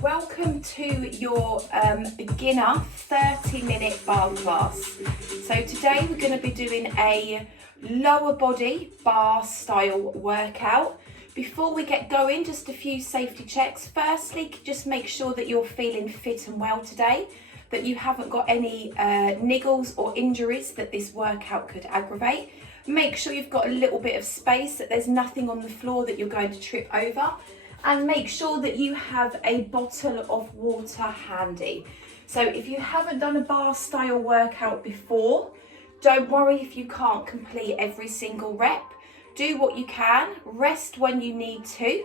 Welcome to your beginner 30-minute bar class. So today we're going to be doing a lower body bar style workout. Before we get going, just a few safety checks. Firstly, just make sure that you're feeling fit and well today, that you haven't got any niggles or injuries that this workout could aggravate. Make sure you've got a little bit of space, that there's nothing on the floor that you're going to trip over. And make sure that you have a bottle of water handy. So if you haven't done a bar style workout before, don't worry if you can't complete every single rep. Do what you can, rest when you need to,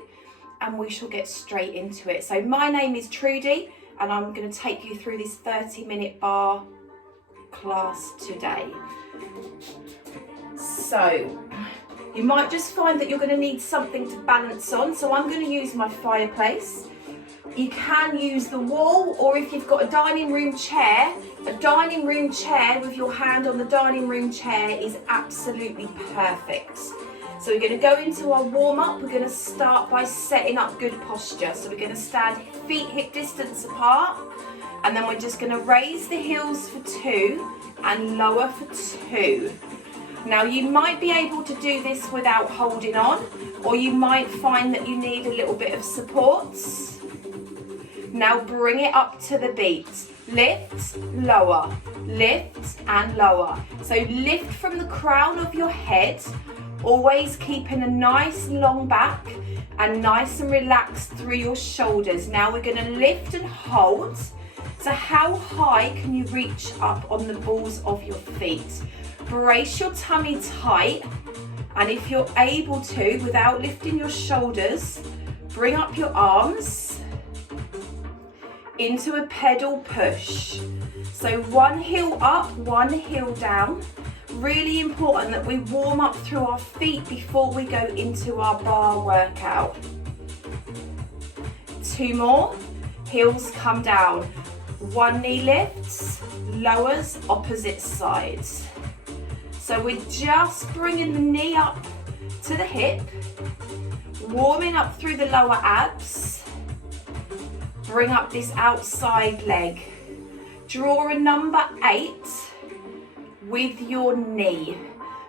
and we shall get straight into it. So my name is Trudy, and I'm going to take you through this 30-minute bar class today. So you might just find that you're going to need something to balance on. So I'm going to use my fireplace. You can use the wall, or if you've got a dining room chair with your hand on the dining room chair is absolutely perfect. So we're going to go into our warm-up. We're going to start by setting up good posture. So we're going to stand feet hip distance apart, and then we're just going to raise the heels for 2 and lower for 2. Now you might be able to do this without holding on, or you might find that you need a little bit of support. Now bring it up to the beat. Lift, lower, lift and lower. So lift from the crown of your head, always keeping a nice long back and nice and relaxed through your shoulders. Now we're going to lift and hold. So how high can you reach up on the balls of your feet? Brace your tummy tight, and if you're able to, without lifting your shoulders, bring up your arms into a pedal push. So one heel up, one heel down. Really important that we warm up through our feet before we go into our bar workout. 2 more, heels come down. 1 knee lifts, lowers, opposite sides. So we're just bringing the knee up to the hip, warming up through the lower abs. Bring up this outside leg. Draw a number 8 with your knee.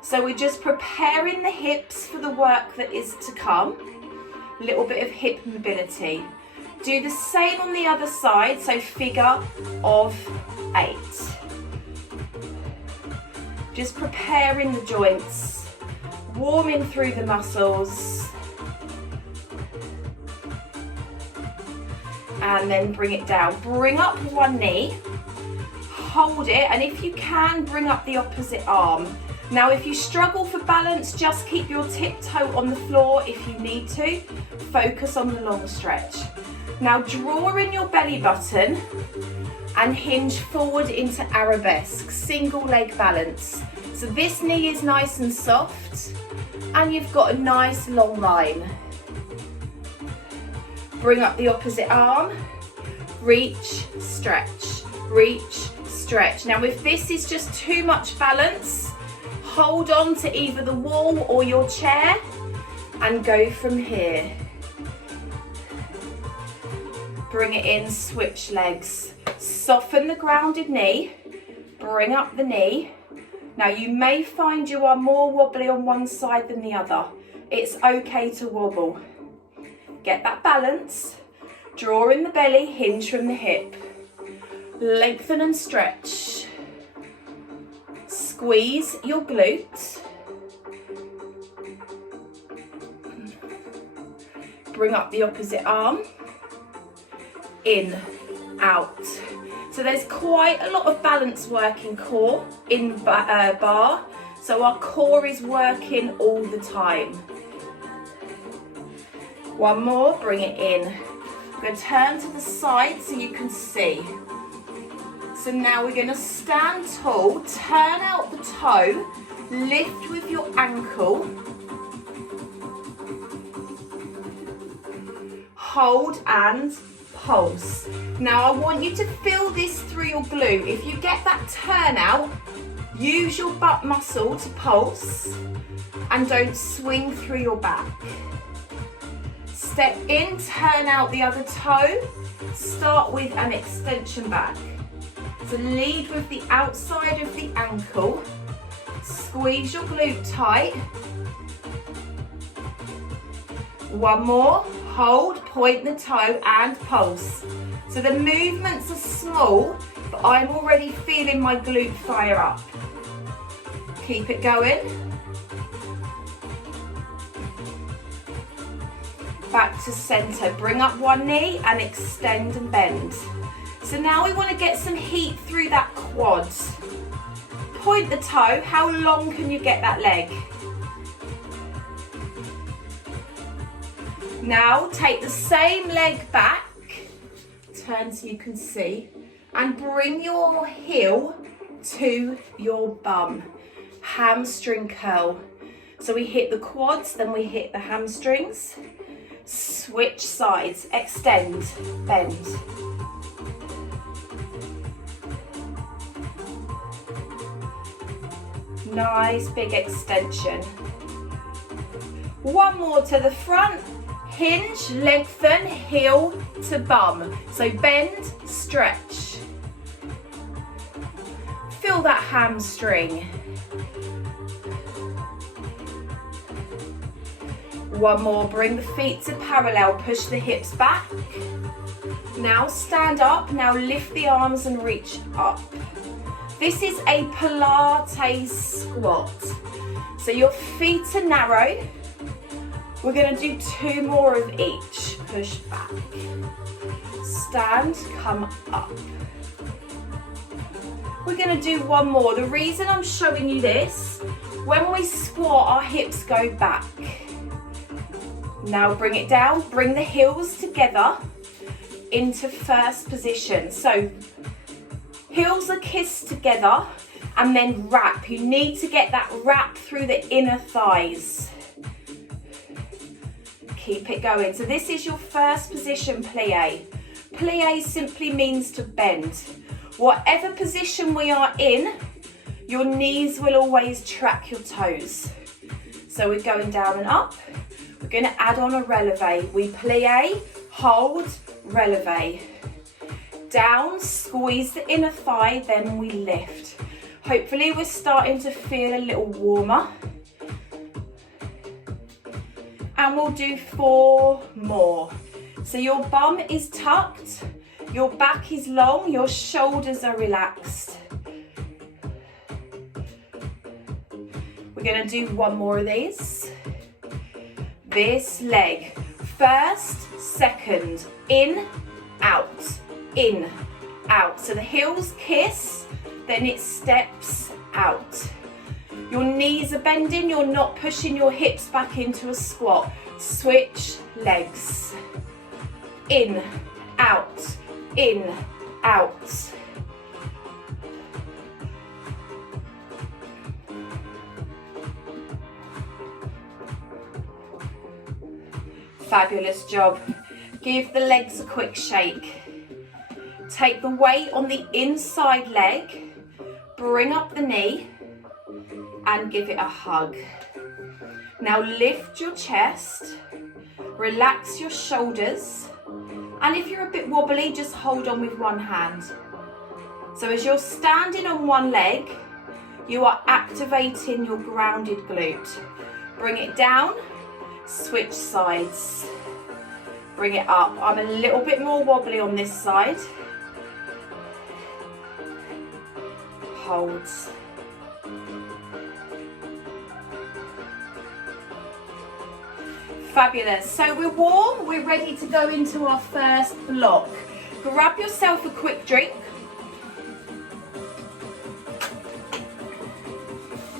So we're just preparing the hips for the work that is to come. A little bit of hip mobility. Do the same on the other side, so figure of 8. Just preparing the joints, warming through the muscles, and then bring it down. Bring up one knee, hold it, and if you can, bring up the opposite arm. Now if you struggle for balance, just keep your tiptoe on the floor if you need to. Focus on the long stretch. Now draw in your belly button and hinge forward into arabesque, single leg balance. So this knee is nice and soft, and you've got a nice long line. Bring up the opposite arm, reach, stretch, reach, stretch. Now if this is just too much balance, hold on to either the wall or your chair and go from here. Bring it in, switch legs. Soften the grounded knee, bring up the knee. Now you may find you are more wobbly on one side than the other. It's okay to wobble. Get that balance. Draw in the belly, hinge from the hip. Lengthen and stretch. Squeeze your glute. Bring up the opposite arm. In, out. So there's quite a lot of balance work in core, in bar. So our core is working all the time. One more, bring it in. We're going to turn to the side so you can see. So now we're going to stand tall, turn out the toe, lift with your ankle. Hold and pulse. Now I want you to feel this through your glute. If you get that turn out, use your butt muscle to pulse and don't swing through your back. Step in, turn out the other toe. Start with an extension back. So lead with the outside of the ankle. Squeeze your glute tight. One more, hold, point the toe and pulse. So the movements are small, but I'm already feeling my glute fire up. Keep it going. Back to center, bring up one knee and extend and bend. So now we want to get some heat through that quad. Point the toe, how long can you get that leg? Now take the same leg back, turn so you can see, and bring your heel to your bum. Hamstring curl. So we hit the quads, then we hit the hamstrings. Switch sides, extend, bend. Nice big extension. One more to the front. Hinge, lengthen, heel to bum. So bend, stretch. Feel that hamstring. One more, bring the feet to parallel, push the hips back. Now stand up, now lift the arms and reach up. This is a Pilates squat. So your feet are narrow. We're going to do 2 more of each. Push back. Stand, come up. We're going to do 1 more. The reason I'm showing you this, when we squat, our hips go back. Now bring it down, bring the heels together into first position. So heels are kissed together and then wrap. You need to get that wrap through the inner thighs. Keep it going. So this is your first position plie. Plie simply means to bend. Whatever position we are in, your knees will always track your toes. So we're going down and up. We're going to add on a releve. We plie, hold, releve. Down, squeeze the inner thigh, then we lift. Hopefully we're starting to feel a little warmer. And we'll do 4 more. So your bum is tucked, your back is long, your shoulders are relaxed. We're going to do 1 more of these. This leg, first, second, in, out, in, out. So the heels kiss, then it steps out. Your knees are bending, you're not pushing your hips back into a squat. Switch legs. In, out, in, out. Fabulous job. Give the legs a quick shake. Take the weight on the inside leg, bring up the knee and give it a hug. Now lift your chest, relax your shoulders, and if you're a bit wobbly, just hold on with one hand. So as you're standing on one leg, you are activating your grounded glute. Bring it down, switch sides. Bring it up. I'm a little bit more wobbly on this side. Hold. Fabulous. So we're warm, we're ready to go into our first block. Grab yourself a quick drink.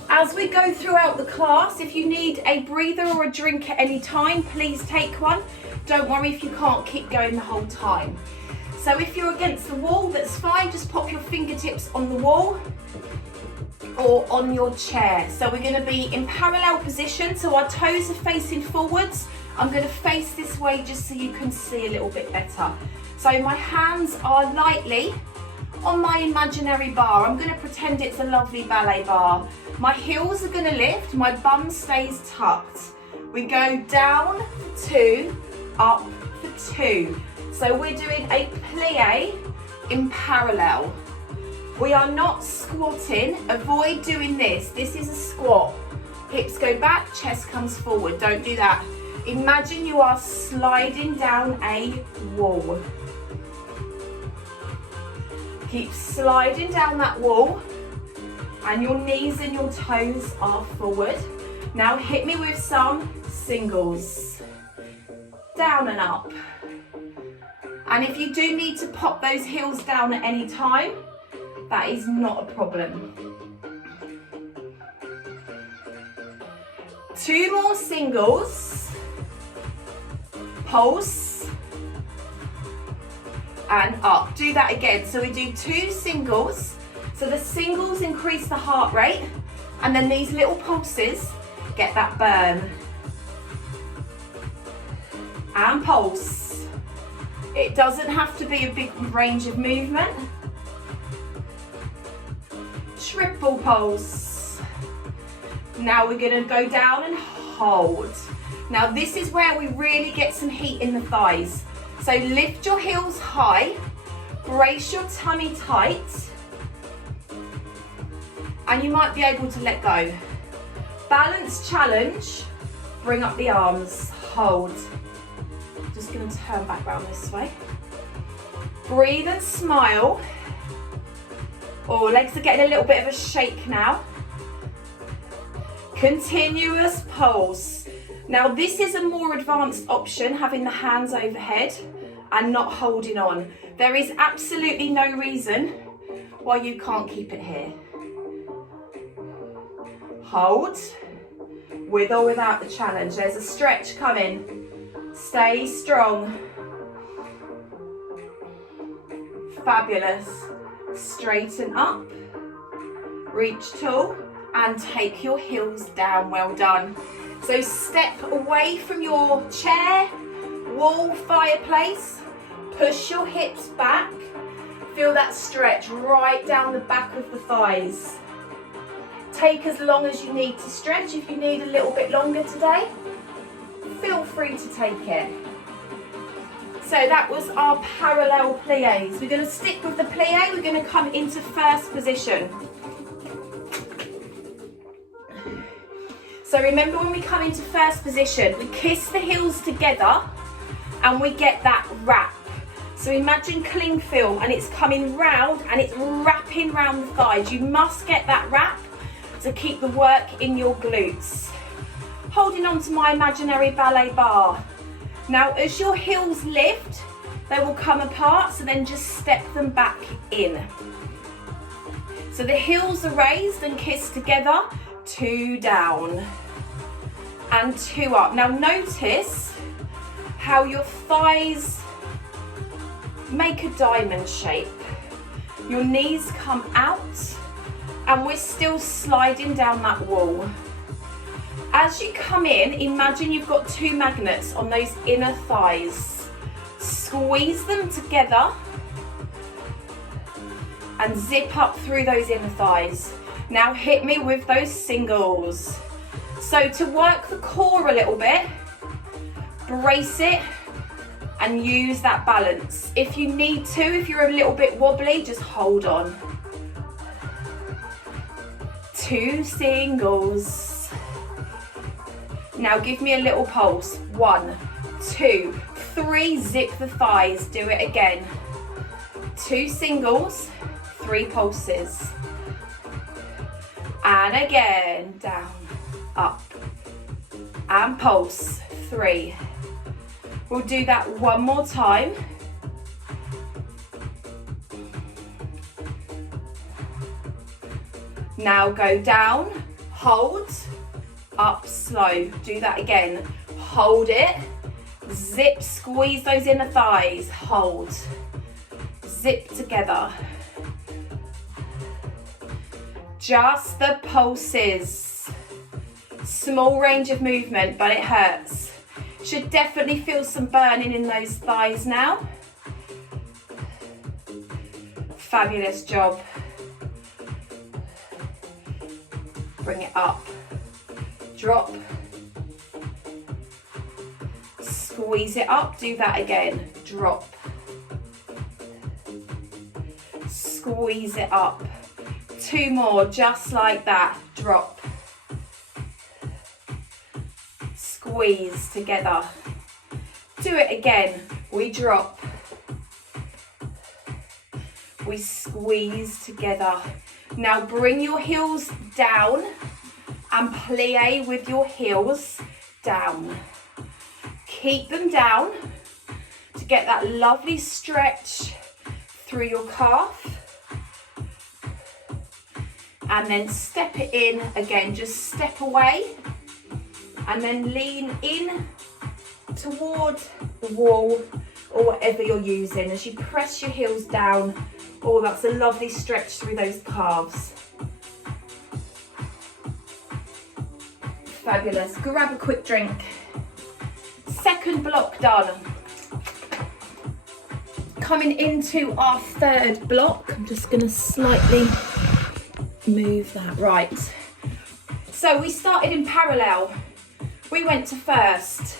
As we go throughout the class, if you need a breather or a drink at any time, please take one. Don't worry if you can't keep going the whole time. So if you're against the wall, that's fine. Just pop your fingertips on the wall or on your chair. So we're going to be in parallel position, so our toes are facing forwards. I'm going to face this way just so you can see a little bit better. So my hands are lightly on my imaginary bar. I'm going to pretend it's a lovely ballet bar. My heels are going to lift, my bum stays tucked. We go down, 2, up for 2. So we're doing a plie in parallel. We are not squatting. Avoid doing this. This is a squat. Hips go back, chest comes forward. Don't do that. Imagine you are sliding down a wall. Keep sliding down that wall and your knees and your toes are forward. Now hit me with some singles. Down and up. And if you do need to pop those heels down at any time, that is not a problem. 2 more singles. Pulse. And up. Do that again. So we do 2 singles. So the singles increase the heart rate, and then these little pulses get that burn. And pulse. It doesn't have to be a big range of movement. Triple pulse. Now we're going to go down and hold. Now this is where we really get some heat in the thighs. So lift your heels high, brace your tummy tight, and you might be able to let go. Balance challenge, bring up the arms, hold. Just going to turn back round this way. Breathe and smile. Oh, legs are getting a little bit of a shake now. Continuous pulse. Now this is a more advanced option, having the hands overhead and not holding on. There is absolutely no reason why you can't keep it here. Hold, with or without the challenge. There's a stretch coming. Stay strong. Fabulous. Straighten up, reach tall, and take your heels down. Well done. So step away from your chair, wall, fireplace, push your hips back, feel that stretch right down the back of the thighs. Take as long as you need to stretch. If you need a little bit longer today, feel free to take it. So that was our parallel plies. We're going to stick with the plie. We're going to come into first position. So remember, when we come into first position, we kiss the heels together and we get that wrap. So imagine cling film, and it's coming round and it's wrapping round the thighs. You must get that wrap to keep the work in your glutes. Holding on to my imaginary ballet bar. Now as your heels lift, they will come apart, so then just step them back in. So the heels are raised and kissed together, 2 down and 2 up. Now notice how your thighs make a diamond shape. Your knees come out and we're still sliding down that wall. As you come in, imagine you've got 2 magnets on those inner thighs. Squeeze them together and zip up through those inner thighs. Now hit me with those singles. So to work the core a little bit, brace it and use that balance. If you need to, if you're a little bit wobbly, just hold on. 2 singles. Now give me a little pulse. 1, 2, 3, zip the thighs. Do it again. 2 singles, 3 pulses. And again, down, up, and pulse, 3. We'll do that one more time. Now go down, hold, up, slow. Do that again. Hold it, zip, squeeze those inner thighs, hold, zip together. Just the pulses. Small range of movement, but it hurts. Should definitely feel some burning in those thighs now. Fabulous job. Bring it up. Drop. Squeeze it up, do that again, drop. Squeeze it up. 2 more, just like that, drop. Squeeze together. Do it again, we drop. We squeeze together. Now bring your heels down and plie with your heels down. Keep them down to get that lovely stretch through your calf. And then step it in again, just step away and then lean in toward the wall or whatever you're using as you press your heels down. Oh, that's a lovely stretch through those calves. Fabulous. Grab a quick drink. Second block done. Coming into our third block. I'm just going to slightly move that. Right. So we started in parallel. We went to first.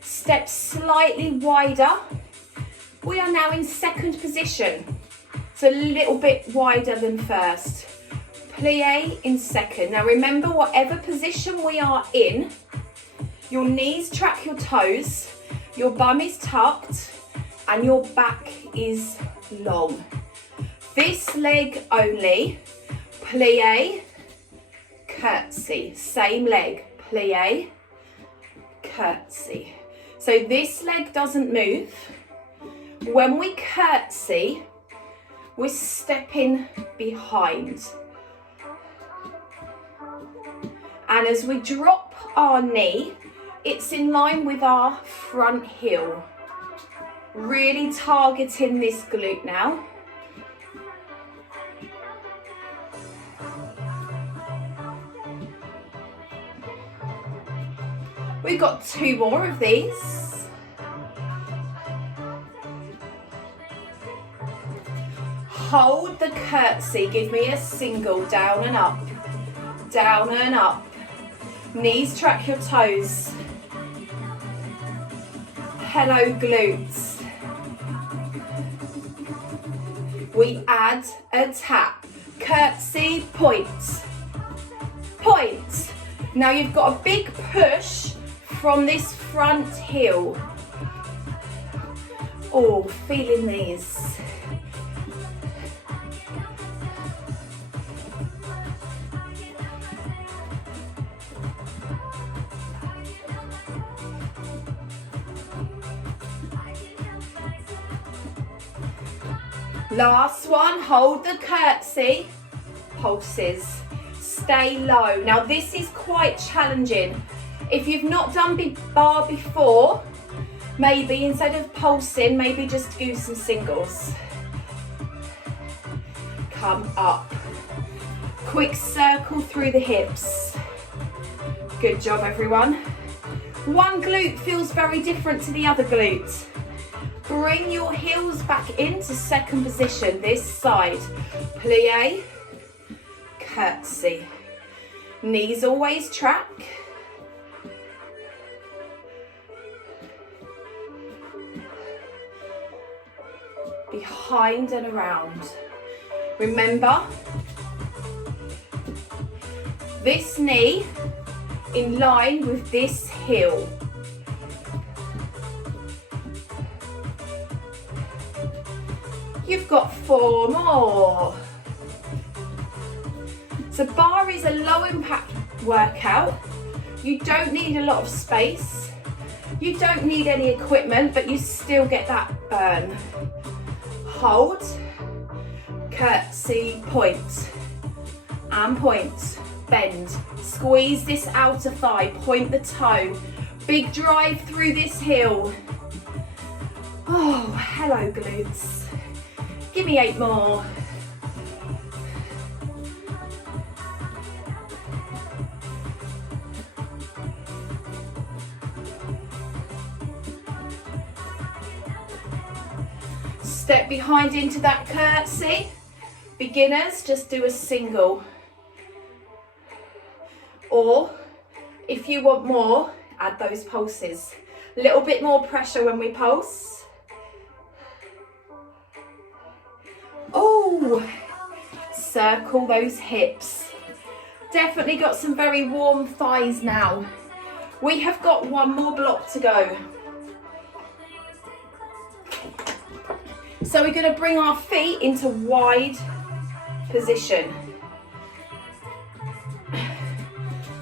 Step slightly wider. We are now in second position. It's a little bit wider than first. Plie in second. Now remember, whatever position we are in, your knees track your toes, your bum is tucked, and your back is long. This leg only, plie, curtsy. Same leg, plie, curtsy. So this leg doesn't move. When we curtsy, we're stepping behind. And as we drop our knee, it's in line with our front heel. Really targeting this glute now. We've got 2 more of these. Hold the curtsy, give me a single, down and up, down and up. Knees track your toes. Hello glutes. We add a tap. Curtsy, point. Point. Now you've got a big push from this front heel. Oh, feeling these. Last one, hold the curtsy, pulses, stay low. Now this is quite challenging. If you've not done bar before, maybe instead of pulsing, maybe just do some singles. Come up. Quick circle through the hips. Good job, everyone. One glute feels very different to the other glute. Bring your heels back into second position, this side. Plie, curtsy. Knees always track. Behind and around. Remember, this knee in line with this heel. You've got 4 more. So bar is a low impact workout. You don't need a lot of space. You don't need any equipment, but you still get that burn. Hold, curtsy, point, and point, bend. Squeeze this outer thigh, point the toe. Big drive through this heel. Oh, hello glutes. Give me 8 more. Step behind into that curtsy. Beginners, just do a single. Or, if you want more, add those pulses. Little bit more pressure when we pulse. Oh, circle those hips. Definitely got some very warm thighs now. We have got one more block to go. So we're going to bring our feet into wide position.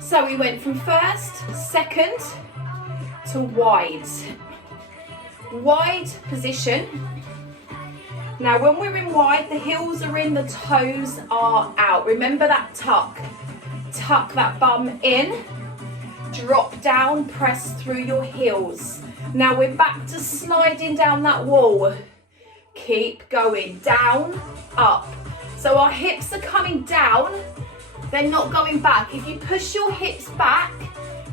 So we went from first, second to wide. Wide position. Now when we're in wide, the heels are in, the toes are out. Remember that tuck. Tuck that bum in, drop down, press through your heels. Now we're back to sliding down that wall. Keep going, down, up. So our hips are coming down, they're not going back. If you push your hips back,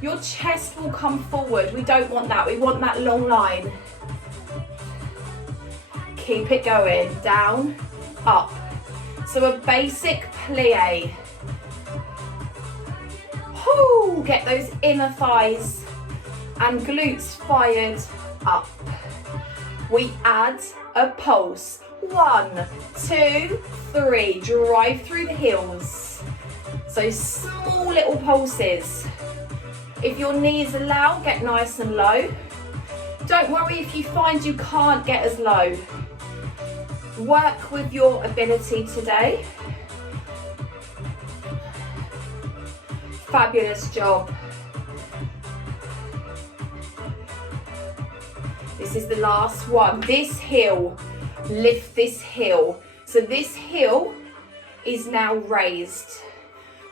your chest will come forward. We don't want that, we want that long line. Keep it going, down, up. So a basic plie. Whoo, get those inner thighs and glutes fired up. We add a pulse. 1, 2, 3. Drive through the heels. So small little pulses. If your knees allow, get nice and low. Don't worry if you find you can't get as low. Work with your ability today. Fabulous job. This is the last one. This heel, lift this heel. So this heel is now raised.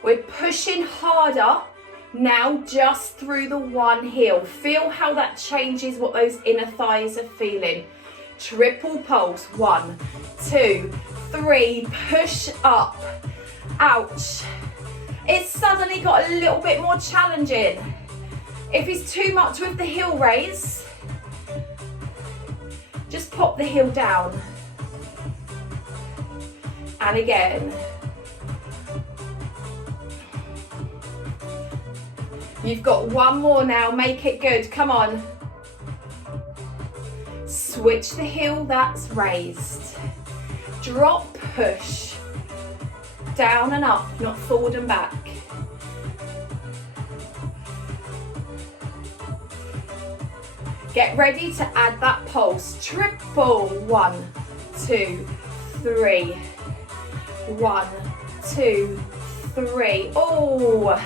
We're pushing harder now just through the one heel. Feel how that changes what those inner thighs are feeling. Triple pulse. 1, 2, 3. Push up. Ouch. It's suddenly got a little bit more challenging. If it's too much with the heel raise, just pop the heel down. And again. You've got one more now, make it good, come on. Switch the heel that's raised. Drop, push. Down and up, not forward and back. Get ready to add that pulse. Triple. 1, 2, 3. 1, 2, 3. Oh,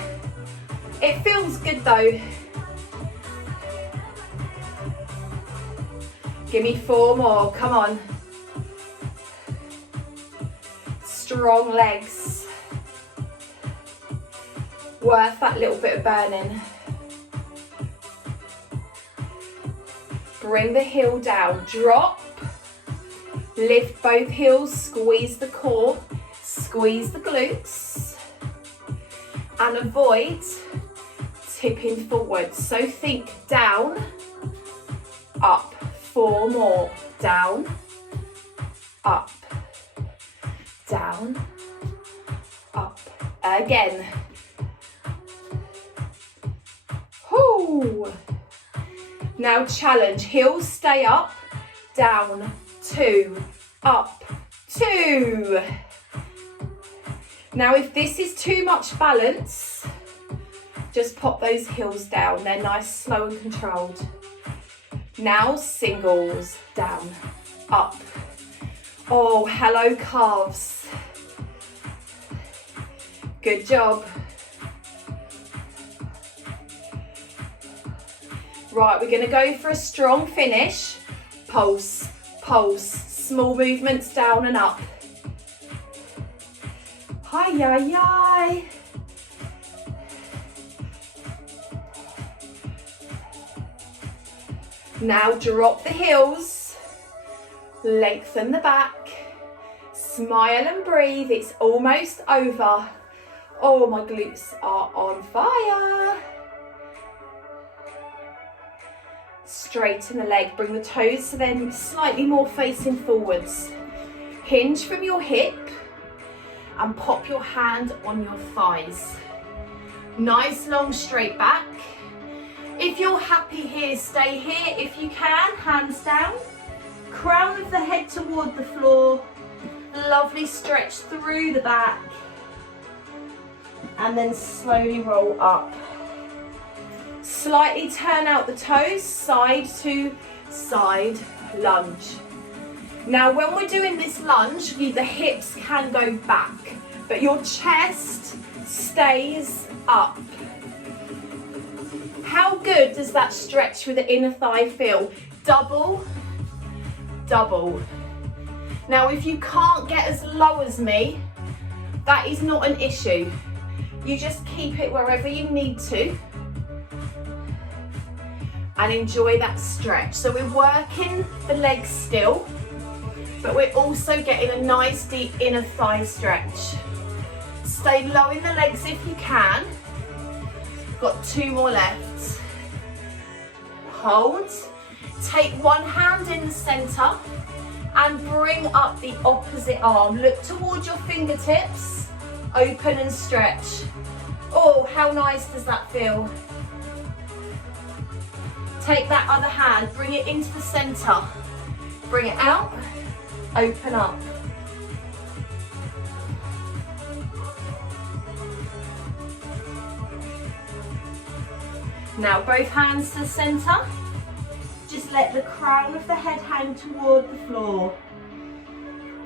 it feels good though. Give me 4 more, come on. Strong legs. Worth that little bit of burning. Bring the heel down, drop. Lift both heels, squeeze the core, squeeze the glutes. And avoid tipping forward. So think down, up. 4 more. Down, up, down, up. Again. Whoo. Now challenge. Heels stay up, down, 2, up, 2. Now if this is too much balance, just pop those heels down. They're nice, slow and controlled. Now singles, down, up. Oh, hello calves. Good job. Right, we're going to go for a strong finish. Pulse, pulse, small movements down and up. Hi, yi, yi. Now drop the heels, lengthen the back, smile and breathe. It's almost over. Oh, my glutes are on fire. Straighten the leg, bring the toes to then slightly more facing forwards. Hinge from your hip and pop your hand on your thighs. Nice long straight back. If you're happy here, stay here. If you can, hands down. Crown of the head toward the floor. Lovely stretch through the back. And then slowly roll up. Slightly turn out the toes, side to side lunge. Now when we're doing this lunge, the hips can go back, but your chest stays up. How good does that stretch with the inner thigh feel? Double, double. Now if you can't get as low as me, that is not an issue. You just keep it wherever you need to and enjoy that stretch. So we're working the legs still, but we're also getting a nice deep inner thigh stretch. Stay low in the legs if you can. Got 2 more left. Hold. Take one hand in the center and bring up the opposite arm. Look towards your fingertips. Open and stretch. Oh, how nice does that feel? Take that other hand, bring it into the center. Bring it out, open up. Now both hands to the center. Just let the crown of the head hang toward the floor.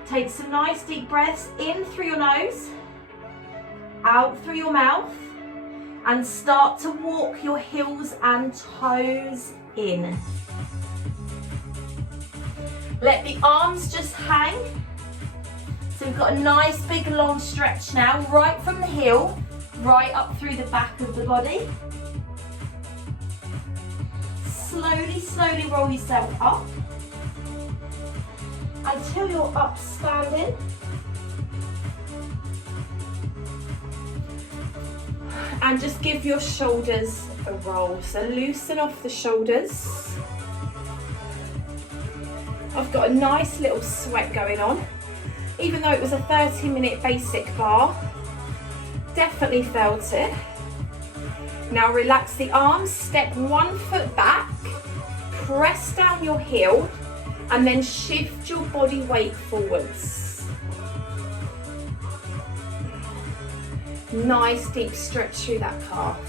Take some nice deep breaths in through your nose, out through your mouth, and start to walk your heels and toes in. Let the arms just hang. So we've got a nice big long stretch now, right from the heel, right up through the back of the body. Slowly, slowly roll yourself up until you're up standing. And just give your shoulders a roll. So loosen off the shoulders. I've got a nice little sweat going on. Even though it was a 30-minute basic bar, definitely felt it. Now relax the arms, step 1 foot back, press down your heel, and then shift your body weight forwards. Nice deep stretch through that calf.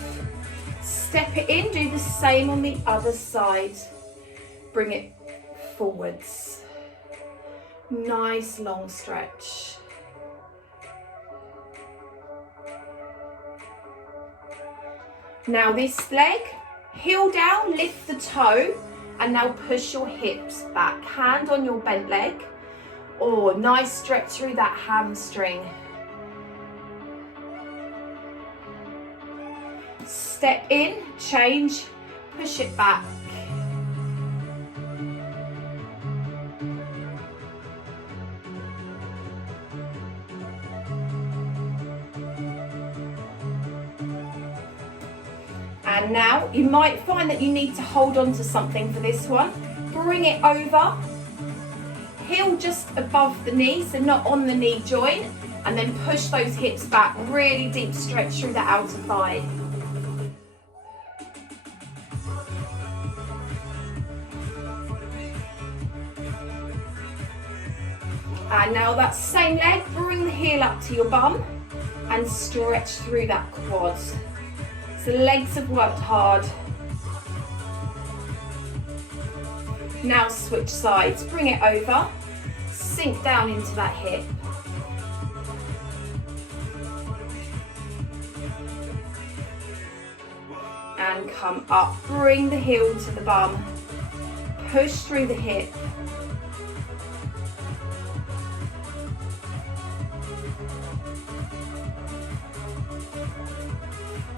Step it in, do the same on the other side. Bring it forwards. Nice long stretch. Now this leg, heel down, lift the toe, and now push your hips back. Hand on your bent leg. Oh, nice stretch through that hamstring. Step in, change, push it back. And now you might find that you need to hold on to something for this one. Bring it over, heel just above the knee, so not on the knee joint, and then push those hips back. Really deep stretch through the outer thigh. And now that same leg, bring the heel up to your bum and stretch through that quad. So the legs have worked hard. Now switch sides, bring it over, sink down into that hip. And come up, bring the heel to the bum, push through the hip.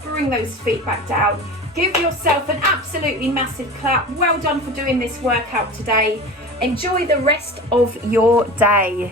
Bring those feet back down. Give yourself an absolutely massive clap. Well done for doing this workout today. Enjoy the rest of your day.